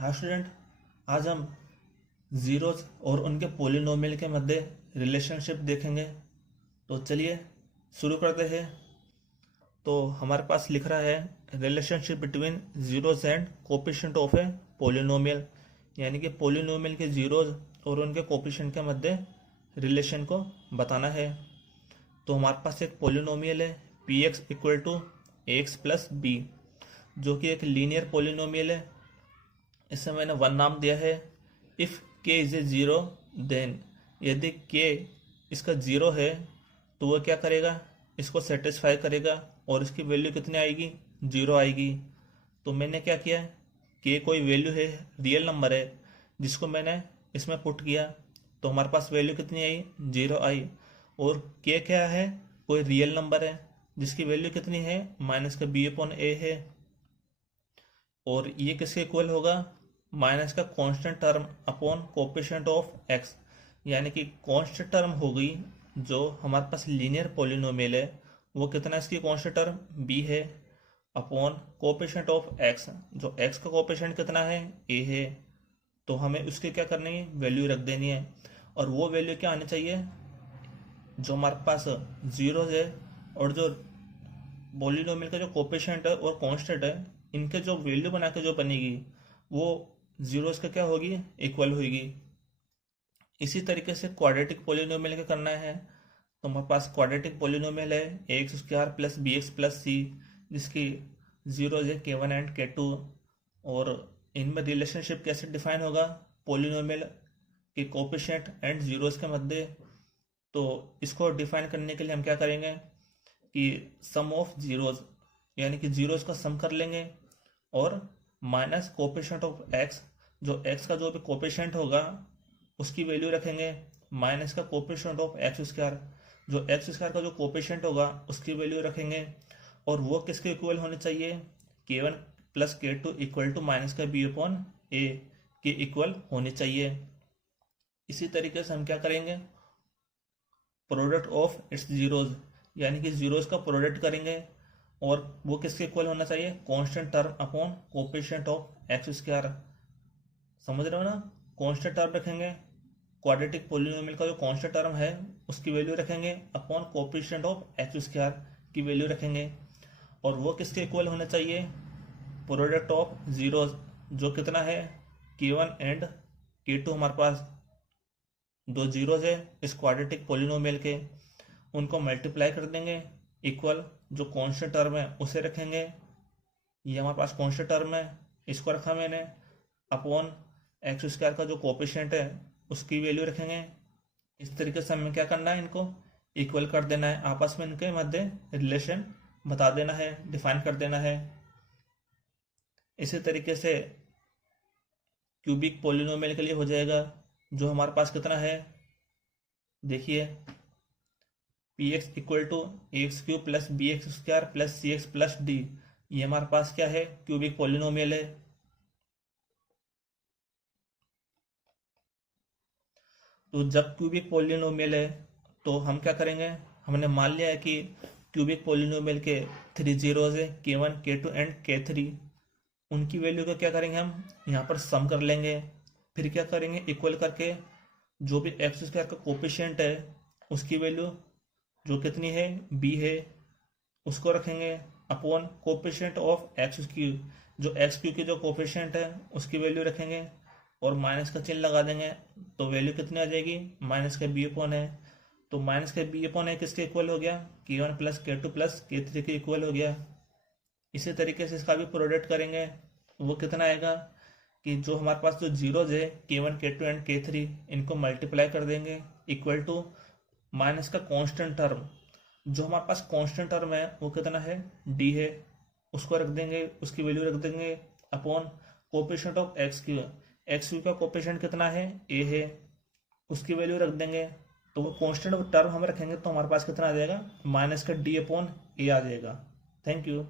हाँ स्टूडेंट, आज हम ज़ीरोज़ और उनके पॉलिनोमियल के मध्य रिलेशनशिप देखेंगे। तो चलिए शुरू करते हैं। तो हमारे पास लिख रहा है relationship between zeros and coefficient of a polynomial, यानी कि पॉलिनोमियल के ज़ीरोज़ और उनके कोफिशिएंट के मध्य रिलेशन को बताना है। तो हमारे पास एक पॉलिनोमियल है P x equal to a x plus b, जो कि एक लीनियर पॉलिनोमियल है। इसे मैंने वन नाम दिया है। इफ़ के इज़ ए ज़ीरो देन, यदि के इसका ज़ीरो है तो वह क्या करेगा, इसको सेटिस्फाई करेगा और इसकी वैल्यू कितनी आएगी, ज़ीरो आएगी। तो मैंने क्या किया, के कोई वैल्यू है, रियल नंबर है, जिसको मैंने इसमें पुट किया तो हमारे पास वैल्यू कितनी आई, ज़ीरो आई। और के क्या है, कोई रियल नंबर है जिसकी वैल्यू कितनी है, माइनस का बी अपॉन ए है। और ये किसके इक्वल होगा, माइनस का constant term upon coefficient of x, यानी कि कांस्टेंट टर्म हो गई जो हमारे पास लीनियर पॉलिनोमियल है, वो कितना इसकी कांस्टेंट टर्म बी है, अपॉन कोफिशिएंट ऑफ एक्स, जो एक्स का कोफिशिएंट कितना है, ए है। तो हमें उसकी क्या करनी है, वैल्यू रख देनी है। और वो वैल्यू क्या आनी चाहिए, जो हमारे पास जीरो है और जो पॉलिनोमियल का जो कोफिशिएंट है और कांस्टेंट है, इनके जो वैल्यू बना के जो बनेगी वो जीरोस का क्या होगी, इक्वल होगी। इसी तरीके से क्वाड्रेटिक पॉलिनोमियल का करना है। तो हमारे पास क्वाड्रेटिक पॉलिनोमियल है a x square plus b x plus c, जिसकी जीरोज है के वन एंड के टू। और इनमें रिलेशनशिप कैसे डिफाइन होगा, पॉलिनोमियल के कोफिशिएंट एंड जीरोस के मध्य। तो इसको डिफाइन करने के लिए हम क्या करेंगे कि सम ऑफ जीरोज, यानी कि जीरोज का सम कर लेंगे और माइनस कोफिशिएंट ऑफ एक्स, जो एक्स का जो भी कोफिशिएंट होगा उसकी वैल्यू रखेंगे, माइनस का कोफिशिएंट ऑफ एक्स स्क्वायर, जो एक्स स्क्वायर का जो कोफिशिएंट होगा उसकी वैल्यू रखेंगे। और वो किसके इक्वल होने चाहिए, के वन प्लस के टू इक्वल टू माइनस का बी अपॉन ए के इक्वल होने चाहिए। इसी तरीके से हम क्या करेंगे, प्रोडक्ट ऑफ इट्स जीरोज, यानी कि जीरोज का प्रोडक्ट करेंगे और वो किसके इक्वल होना चाहिए, constant term upon coefficient of x square. समझ रहे हो ना, कांस्टेंट टर्म रखेंगे, क्वाड्रेटिक पॉलिनोमियल का जो कांस्टेंट टर्म है उसकी वैल्यू रखेंगे upon coefficient of x square की वैल्यू रखेंगे। और वो किसके इक्वल होना चाहिए, प्रोडक्ट ऑफ जीरोज, जो कितना है, के वन एंड के टू। हमारे पास दो जीरोज है इस क्वाड्रेटिक पॉलिनोमियल के, उनको मल्टीप्लाई कर देंगे, इक्वल जो कांस्टेंट टर्म है उसे रखेंगे। ये हमारे पास कांस्टेंट टर्म है, इसको रखा मैंने, अपॉन एक्स स्क्वायर का जो कोफिशिएंट है उसकी वैल्यू रखेंगे। इस तरीके से हमें क्या करना है, इनको इक्वल कर देना है, आपस में इनके मध्य रिलेशन बता देना है, डिफाइन कर देना है। इसी तरीके से क्यूबिक पॉलिनोमियल के लिए हो जाएगा, जो हमारे पास कितना है, देखिए P x equal to a x cube plus b x square plus c x plus d, ये हमारे पास क्या है, क्यूबिक पॉलिनोमियल है। तो जब क्यूबिक पॉलिनोमियल है तो हम क्या करेंगे, हमने मान लिया है कि क्यूबिक पॉलिनोमियल के थ्री जीरोज है, के वन के टू एंड के थ्री। उनकी वैल्यू का क्या करेंगे, हम यहाँ पर सम कर लेंगे, फिर क्या करेंगे, इक्वल करके जो भी एक्स स्क्वायर का कोफिशिएंट है उसकी वैल्यू जो कितनी है, बी है, उसको रखेंगे upon coefficient of x Q, जो एक्स क्यू की जो कोफिशिएंट है उसकी वैल्यू रखेंगे और माइनस का चिन्ह लगा देंगे। तो वैल्यू कितनी आ जाएगी, माइनस का बी अपॉन है। तो माइनस का बी अपॉन है किसके इक्वल हो गया, के वन प्लस के टू प्लस के थ्री के इक्वल हो गया। इसी तरीके से इसका भी प्रोडक्ट करेंगे, वो कितना आएगा कि जो हमारे पास जो जीरोज है, के वन के टू एंड के थ्री, इनको मल्टीप्लाई कर देंगे, इक्वल टू माइनस का कांस्टेंट टर्म, जो हमारे पास कांस्टेंट टर्म है वो कितना है, डी है, उसको रख देंगे, उसकी वैल्यू रख देंगे upon coefficient of x Q का कोफिशिएंट कितना है, ए है, उसकी वैल्यू रख देंगे। तो वो कांस्टेंट टर्म हम रखेंगे तो हमारे पास कितना आ जाएगा, माइनस का डी अपॉन ए आ जाएगा। Thank you.